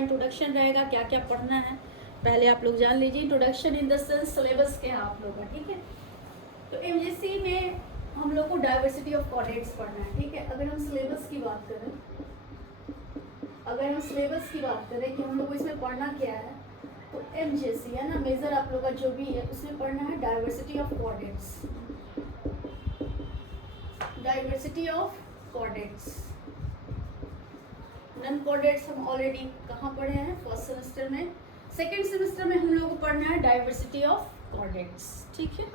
Introduction रहेगा, क्या क्या पढ़ना है पहले आप लोग जान लीजिए। Introduction in the sense syllabus क्या है आप लोग का, ठीक है। तो एमजीसी में हम लोग को डाइवर्सिटी ऑफ कोऑर्डिनेट्स पढ़ना है, ठीक है। अगर हम सिलेबस की बात करें कि हम लोग को इसमें पढ़ना क्या है, तो एमजीसी है ना, मेजर आप लोग का जो भी है उसमें पढ़ना है diversity of coordinates. Diversity of coordinates, non coordinates हम ऑलरेडी कहाँ पढ़े हैं, फर्स्ट सेमेस्टर में। सेकेंड सेमेस्टर में हम लोग को पढ़ना है डाइवर्सिटी ऑफ कोऑर्डिनेट्स, ठीक है।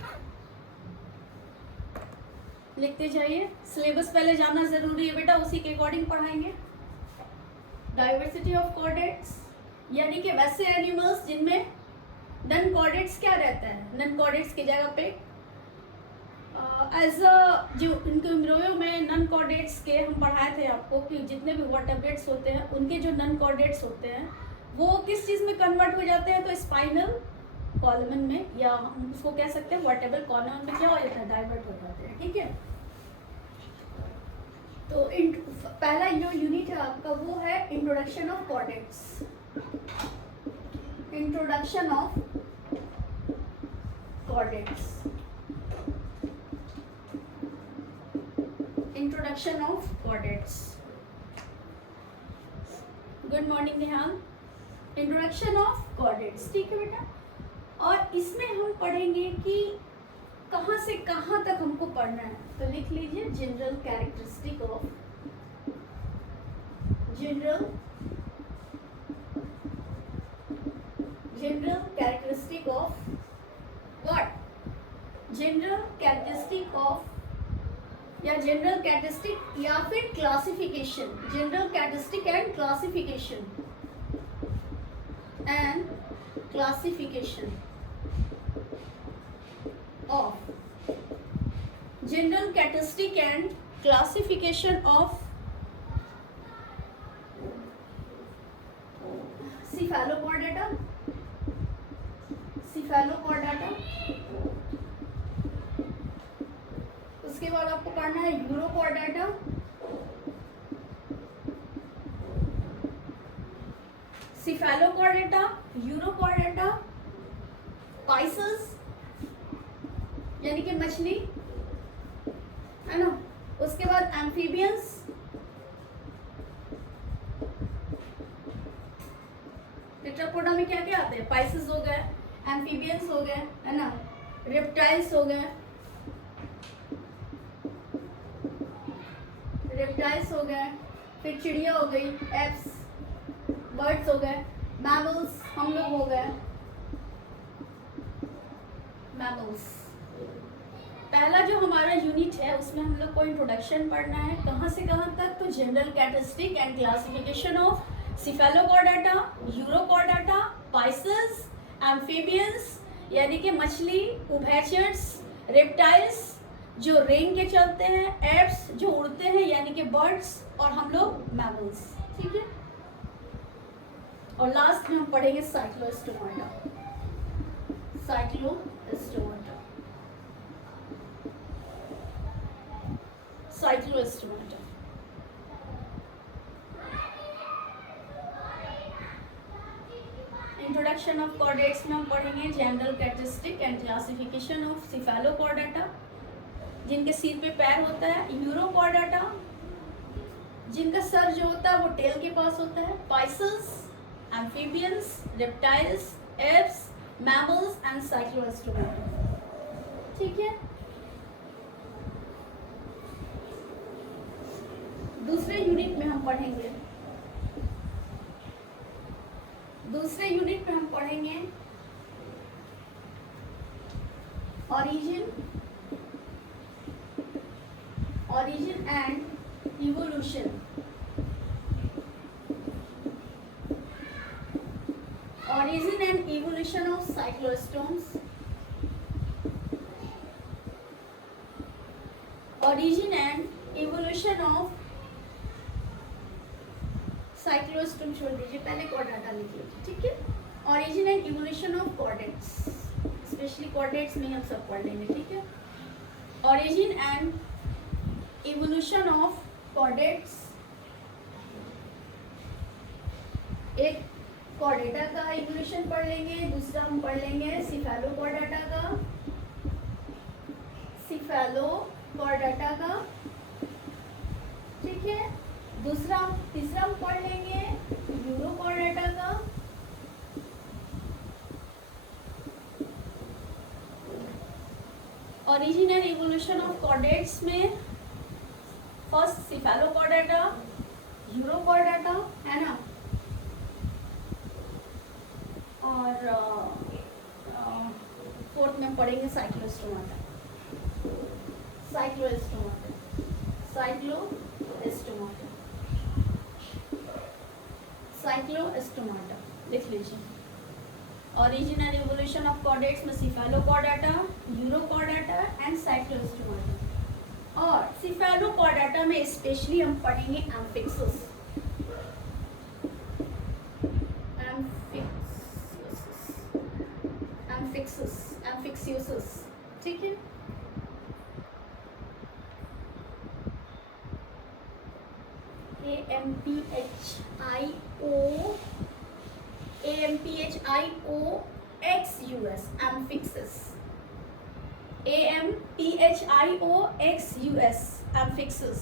लिखते जाइए, सिलेबस पहले जानना जरूरी है बेटा, उसी के अकॉर्डिंग पढ़ाएंगे। डाइवर्सिटी ऑफ कोऑर्डिनेट्स यानी कि वैसे एनिमल्स जिनमें नन कोऑर्डिनेट्स क्या रहता है, नन कोऑर्डिनेट्स की जगह पे एज अ जो इनके एम्ब्रियो में नन कोऑर्डिनेट्स के हम पढ़ाए थे आपको कि जितने भी वर्टेब्रेट्स होते हैं उनके जो नन कोऑर्डिनेट्स होते हैं वो किस चीज़ में कन्वर्ट हो जाते हैं, तो स्पाइनल कॉलम में, या हम उसको कह सकते हैं वर्टेबल कॉलम में क्या हो जाता है, डाइवर्ट हो जाते हैं, ठीक है। तो पहला जो यूनिट है आपका वो है introduction of coordinates. Introduction of coordinates, introduction of coordinates. Good morning Nihal. Introduction of coordinates, ठीक है बेटा। और इसमें हम पढ़ेंगे कि कहाँ से कहाँ तक हमको पढ़ना है, तो लिख लीजिए general characteristic of, general characteristic of what, general characteristic of, या जनरल कैरेक्टरिस्टिक या फिर classification, general characteristic and classification of general characteristic and classification of cephalochordata, उसके बाद आपको पढ़ना है यूरोचॉर्डाटा, cephalochordata, यूरोचॉर्डाटा, पाइसेस यानी कि मछली है ना, उसके बाद एम्फीबियंस, टेट्रापोडा में क्या क्या आते हैं, पाइसेस हो गए, एम्फीबियंस हो गए, है ना, रेप्टाइल्स हो गए, फिर चिड़िया हो गई, एप्स, बर्ड्स हो गए, मैमल्स हम लोग हो गए, मैमल्स। पहला जो हमारा यूनिट है उसमें हम लोग को इंट्रोडक्शन पढ़ना है, कहाँ से कहाँ तक, तो general characteristic and classification of cephalochordata, urochordata, pisces, amphibians यानी कि मछली, उभयचर्स, रेप्टाइल्स जो रेंग के चलते हैं, एप्स जो उड़ते हैं यानी कि बर्ड्स, और हम लोग मैमल्स, ठीक है। और लास्ट में हम पढ़ेंगे cyclostomata, cyclostomata, cyclostomata. Introduction of coordinates में हम पढ़ेंगे general characteristic and classification of cephalochordata जिनके सिर पे पैर होता है, यूरोचॉर्डाटा जिनका सर जो होता है वो टेल के पास होता है, Pisces, amphibians, reptiles, apps, mammals and Cyclostomata, ठीक है। दूसरे यूनिट में हम पढ़ेंगे, origin and evolution, origin and evolution of cyclostomes, origin and evolution of cyclostome छोड़ दीजिए, पहले कोऑर्डिनेटा लिख लीजिए, ठीक है। Origin and evolution of coordinates, specially coordinates में हम सब पढ़ लेंगे, ठीक है। Origin and evolution of coordinates, एक कॉर्डेटा का इवोल्यूशन पढ़ लेंगे, दूसरा हम पढ़ लेंगे सिफेलोकॉर्डेटा का, सिफेलोकॉर्डेटा का, ठीक है। तीसरा हम पढ़ लेंगे यूरोकॉर्डेटा का, origin and evolution of chordates में फर्स्ट सिफेलोकॉर्डेटा, यूरोकॉर्डेटा, है ना, और फोर्थ में पढ़ेंगे साइक्लोस्टोमाटा, साइक्लोस्टोमाटा लिख लीजिए। Origin and evolution of chordates में सिफेलोकॉर्डेटा, यूरोकॉर्डेटा एंड साइक्लोस्टोमाटा। और सिफेलोकॉर्डेटा में स्पेशली हम पढ़ेंगे एम्फिक्सिस, एम्फिक्सियोसिस, ठीक है। AMPHIOXUS, एम्फिक्सिस, AMPHIOXUS, एम्फिक्सिस।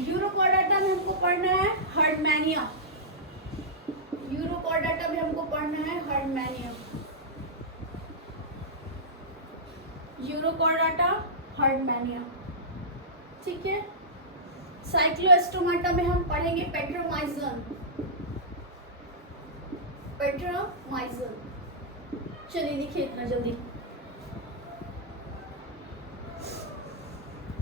यूरोकॉर्डेटा में हमको पढ़ना है हर्डमैनिया, यूरोकॉर्डेटा में हमको पढ़ना है हर्डमैनिया, यूरोकॉर्डेटा हर्डमैनिया, ठीक है। साइक्लोस्टोमाटा में हम पढ़ेंगे पेट्रोमाइजन, चलिए देखिए इतना जल्दी।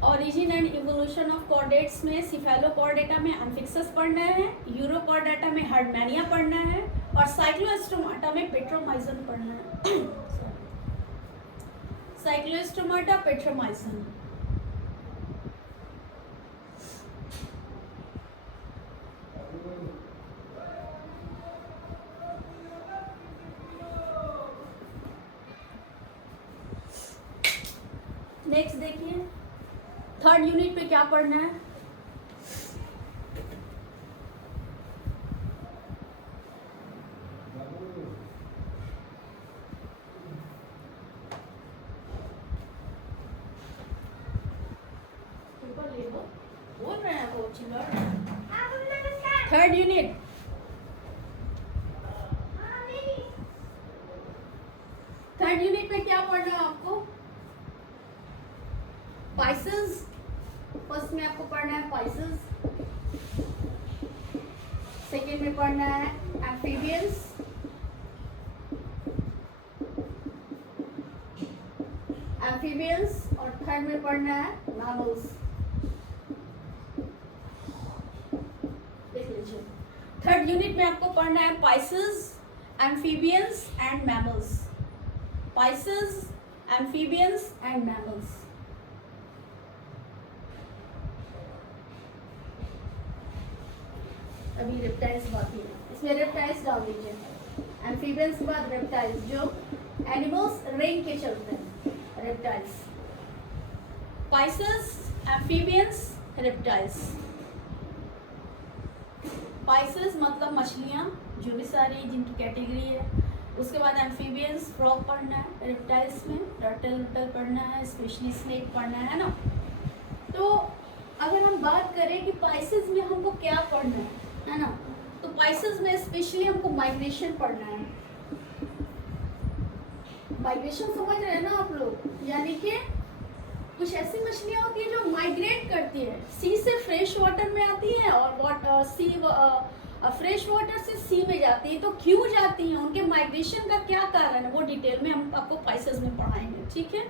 Origin and evolution of chordates में सिफेलोकॉर्डेटा में एम्फिक्सिस पढ़ना है, यूरोकॉर्डेटा में हर्डमैनिया पढ़ना है, और साइक्लोस्टोमाटा में पेट्रोमाइजन पढ़ना है। Cyclostomata, Petromyzon. नेक्स्ट देखिए, थर्ड यूनिट पे क्या पढ़ना है। बोल रहे हैं वो चिल्ला। थर्ड यूनिट, थर्ड यूनिट में क्या पढ़ना है आपको? पाइसेस, फर्स्ट में आपको पढ़ना है पाइसेस, सेकेंड में पढ़ना है एम्फीबियंस, और थर्ड में पढ़ना है मैमल्स। देख लीजिए, थर्ड यूनिट में आपको पढ़ना है Pisces, amphibians and mammals, Pisces, amphibians and mammals. अभी रेप्टाइल्स बाकी है, इसमें रेप्टाइल्स डाल दीजिए। एम्फीबियंस के बाद रेप्टाइल्स, जो एनिमल्स रेंग के चलते हैं, reptiles. Pisces, amphibians, reptiles. Pisces मतलब मछलियाँ जो भी सारी जिनकी कैटेगरी है, उसके बाद एम्फीबियंस, फ्रॉग पढ़ना है, रेप्टाइल्स में टर्टल पढ़ना है, स्पेशली स्नेक पढ़ना है ना। तो अगर हम बात करें कि पाइसेस में हमको क्या पढ़ना है ना, तो पाइसेस में स्पेशली हमको माइग्रेशन पढ़ना है। माइग्रेशन समझ रहे हैं ना आप लोग, यानी कि कुछ ऐसी मछलियाँ होती है जो माइग्रेट करती है, सी से फ्रेश वाटर में आती है और फ्रेश वाटर से सी में जाती है। तो क्यों जाती हैं, उनके माइग्रेशन का क्या कारण है, वो डिटेल में हम आपको पाइसेस में पढ़ाएंगे, ठीक है।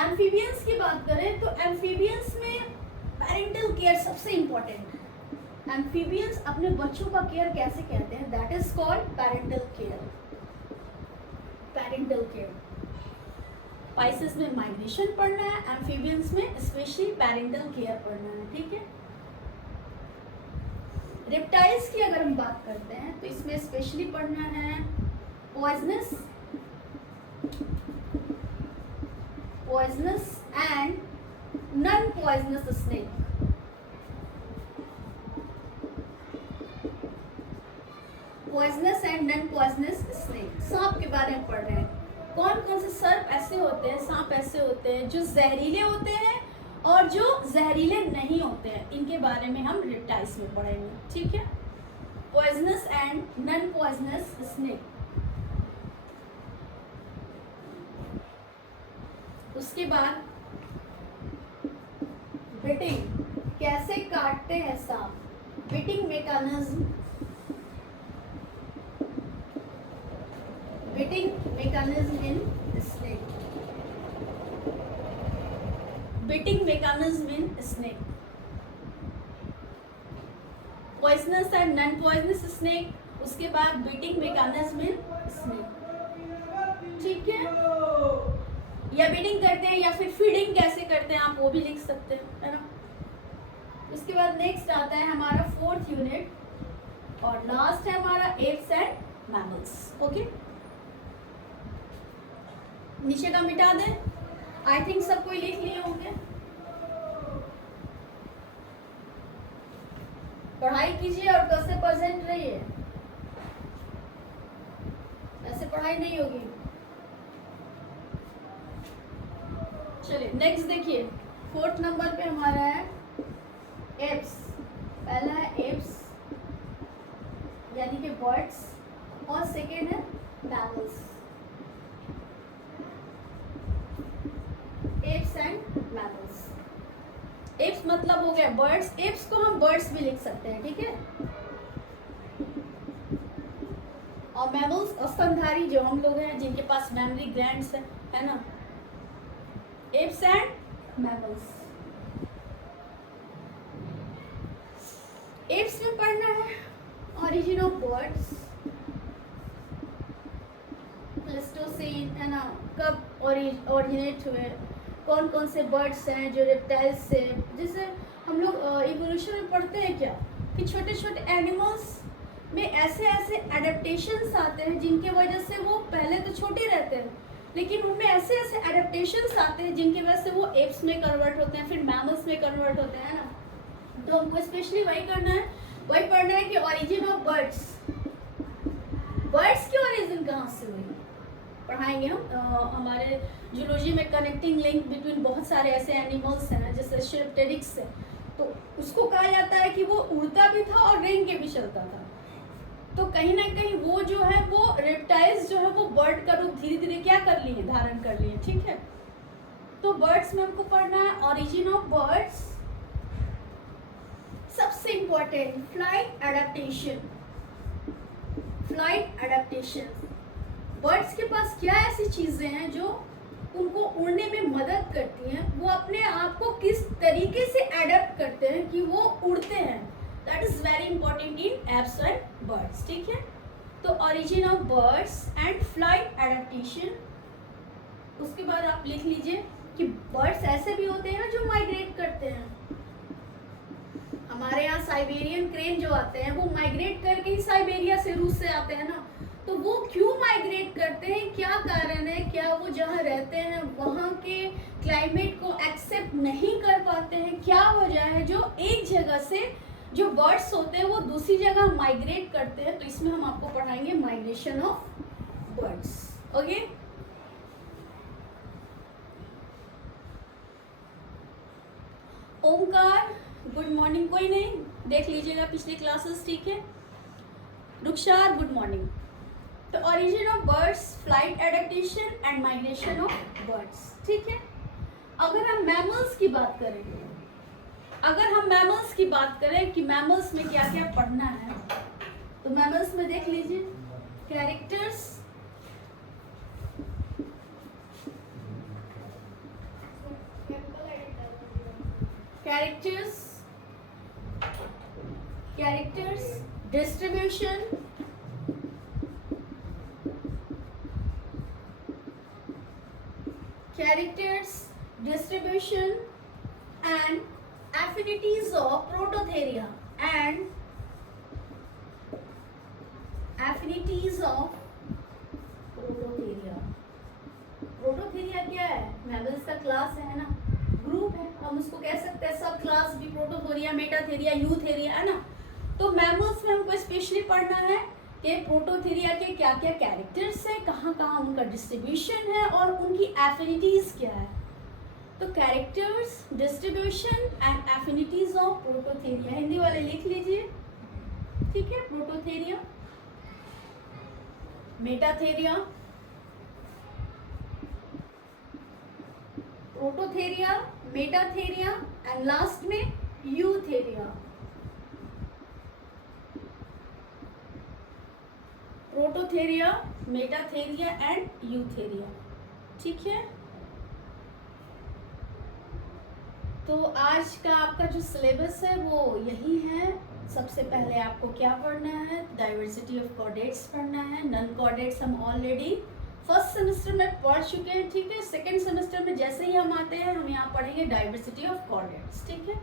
एम्फीबियंस की बात करें तो एम्फीबियंस में पेरेंटल केयर सबसे इम्पोर्टेंट है। एम्फीबियंस अपने बच्चों का केयर कैसे कहते हैं, that is called parental care, parental care. Pisces में माइग्रेशन पढ़ना है, एम्फीबियंस में स्पेशली पेरेंटल केयर पढ़ना है, ठीक है। रेप्टाइल्स की अगर हम बात करते हैं तो इसमें स्पेशली पढ़ना है poisonous and non poisonous snake. Poisonous and non poisonous snake, सांप के बारे में पढ़ रहे हैं। कौन कौन से सर्प ऐसे होते हैं, सांप ऐसे होते हैं जो जहरीले होते हैं और जो जहरीले नहीं होते हैं, इनके बारे में हम रेप्टाइल्स में पढ़ेंगे, ठीक है। Poisonous and non poisonous snake. उसके बाद बिटिंग, कैसे काटते हैं सांप, beating mechanism, beating mechanism in snake, beating mechanism in snake, poisonous and non poisonous snake, उसके बाद बिटिंग मैकेनिज्म इन स्नेक, ठीक है। या बीटिंग करते हैं या फिर फीडिंग कैसे करते हैं आप वो भी लिख सकते हैं, है ना। उसके बाद नेक्स्ट आता है हमारा 4th यूनिट और लास्ट है हमारा एप्स एंड मैमल्स। ओके, नीचे का मिटा दें, आई थिंक सब कोई लिख लिए होंगे। पढ़ाई कीजिए और कल से प्रेजेंट रहिए, ऐसे पढ़ाई नहीं होगी। चलिए नेक्स्ट देखिए, 4th नंबर पे हमारा है एप्स। पहला है एप्स यानी कि बर्ड्स और सेकेंड है mammals, apps and mammals. Apps मतलब हो गया बर्ड्स, एप्स को हम बर्ड्स भी लिख सकते हैं, ठीक है। और मैमल्स स्तनधारी जो हम लोग हैं जिनके पास मेमोरी ग्लैंड्स है ना, एप्स एंड मैमल्स। एप्स में पढ़ना है ऑरिजिन ऑफ बर्ड्स, प्लेस्टोसीन, है ना, कब ओरिजिनेट हुए, कौन कौन से बर्ड्स हैं जो रेप्टाइल्स से, जैसे हम लोग इवोल्यूशन में पढ़ते हैं क्या कि छोटे छोटे एनिमल्स में ऐसे ऐसे एडेप्टेशंस आते हैं जिनके वजह से वो पहले तो छोटे रहते हैं लेकिन उनमें ऐसे ऐसे एडेप्टेशंस आते हैं जिनकी वजह से वो एप्स में कन्वर्ट होते हैं, फिर मैमल्स में कन्वर्ट होते हैं ना। तो हमको स्पेशली वही करना है, वही पढ़ना है कि ओरिजिन ऑफ बर्ड्स, बर्ड्स की ओरिजिन कहाँ से हुई पढ़ाएंगे हम। हमारे जूलॉजी में कनेक्टिंग लिंक बिटवीन बहुत सारे ऐसे एनिमल्स हैं ना, जैसे शिप्टेरिक्स है, तो उसको कहा जाता है कि वो उड़ता भी था और रेंग के भी चलता था। तो कहीं ना कहीं वो जो है वो रेप्टाइल्स जो है वो बर्ड का रूप धीरे धीरे क्या कर लिए, धारण कर लिए, ठीक है। तो बर्ड्स में हमको पढ़ना है ओरिजिन ऑफ बर्ड्स। सबसे important flight adaptation, flight adaptation. Birds के पास क्या ऐसी चीजें हैं जो उनको उड़ने में मदद करती हैं, वो अपने आप को किस तरीके से एडेप्ट करते हैं कि वो उड़ते हैं, that is very important in apps and birds, ठीक है। तो origin of birds and flight adaptation. उसके बाद आप लिख लीजिए कि बर्ड्स ऐसे भी होते हैं ना जो माइग्रेट करते हैं। हमारे यहाँ साइबेरियन क्रेन जो आते हैं वो माइग्रेट करके ही साइबेरिया से रूस से आते हैं ना, तो वो क्यों माइग्रेट करते हैं, क्या कारण है, क्या वो जहाँ रहते हैं वहाँ के क्लाइमेट को एक्सेप्ट नहीं कर पाते हैं, क्या वजह है जो एक जगह से जो बर्ड्स होते हैं वो दूसरी जगह माइग्रेट करते हैं। तो इसमें हम आपको पढ़ाएंगे migration of birds, okay. Omkar good morning, कोई नहीं देख लीजिएगा पिछली क्लासेस, ठीक है। रुखसार गुड मॉर्निंग। तो origin of birds, flight adaptation and migration of birds, ठीक है। अगर हम मैमल्स की बात करेंगे, अगर हम मैमल्स की बात करें कि मैमल्स में क्या क्या पढ़ना है, तो मैमल्स में देख लीजिए characters, characters, characters, distribution, characters, distribution and affinities of prototheria and affinities of prototheria। Prototheria क्या है, मैमल्स का क्लास है ना, ग्रुप है, हम उसको कह सकते हैं सब क्लास भी, प्रोटोथेरिया, मेटाथेरिया, यूथेरिया, है ना। तो मैमल्स में हमको स्पेशली पढ़ना है कि प्रोटोथेरिया के क्या क्या कैरेक्टर्स हैं, कहाँ कहाँ उनका डिस्ट्रीब्यूशन है और उनकी एफिनिटीज क्या है। तो characters, distribution and affinities of prototheria, Hindi वाले लिख लीजिए, ठीक है। Prototheria, metatheria, prototheria, metatheria and last में eutheria. Prototheria, metatheria and eutheria, ठीक है। तो आज का आपका जो सिलेबस है वो यही है। सबसे पहले आपको क्या पढ़ना है, डाइवर्सिटी ऑफ कॉर्डेट्स पढ़ना है। नन कॉर्डेट्स हम ऑलरेडी फर्स्ट सेमेस्टर में पढ़ चुके हैं, ठीक है। सेकेंड सेमेस्टर में जैसे ही हम आते हैं हम यहाँ पढ़ेंगे डाइवर्सिटी ऑफ कॉर्डेट्स, ठीक है।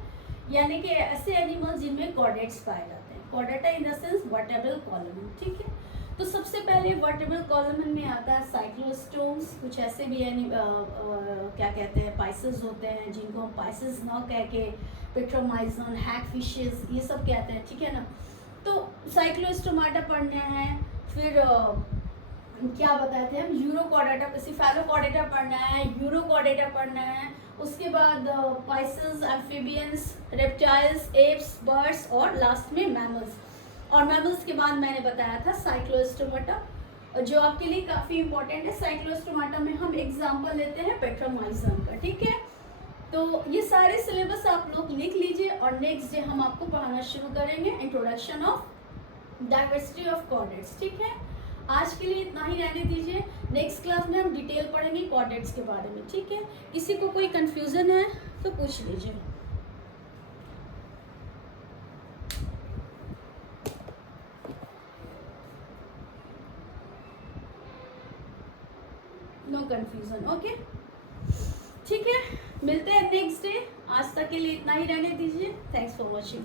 यानी कि ऐसे एनिमल्स जिनमें कॉर्डेट्स पाए जाते हैं। Chordata in the sense vertebral column, ठीक है। तो सबसे पहले वर्टेब्रल कॉलम में आता है साइक्लोस्टोम्स, कुछ ऐसे भी क्या कहते हैं पाइसेस होते हैं जिनको हम पाइसेस ना कह के पेट्रोमाइजन, हैग फिशेस ये सब कहते हैं, ठीक है ना। तो साइक्लोस्टोमाटा पढ़ना है। फिर क्या बताए थे हम, यूरोकॉर्डेटा, सिफेलोकॉर्डेटा पढ़ना है, यूरोकॉर्डेटा पढ़ना है। उसके बाद Pisces, amphibians, reptiles, apps, birds और लास्ट में मैमल्स। और मैमल्स के बाद मैंने बताया था साइक्लोस्टोमाटा, जो आपके लिए काफ़ी इंपॉर्टेंट है। साइक्लोस्टोमाटा में हम एग्जाम्पल लेते हैं पेट्रोमाइजन का, ठीक है। तो ये सारे सिलेबस आप लोग लिख लीजिए और नेक्स्ट डे हम आपको पढ़ाना शुरू करेंगे introduction of diversity of chordates, ठीक है। आज के लिए इतना ही रहने दीजिए। नेक्स्ट क्लास में हम डिटेल पढ़ेंगे कॉर्डेट्स के बारे में, ठीक है। किसी को कोई कंफ्यूजन है तो पूछ लीजिए। नो कंफ्यूजन, ओके, ठीक है। मिलते हैं नेक्स्ट डे। आज तक के लिए इतना ही रहने दीजिए। Thanks for watching.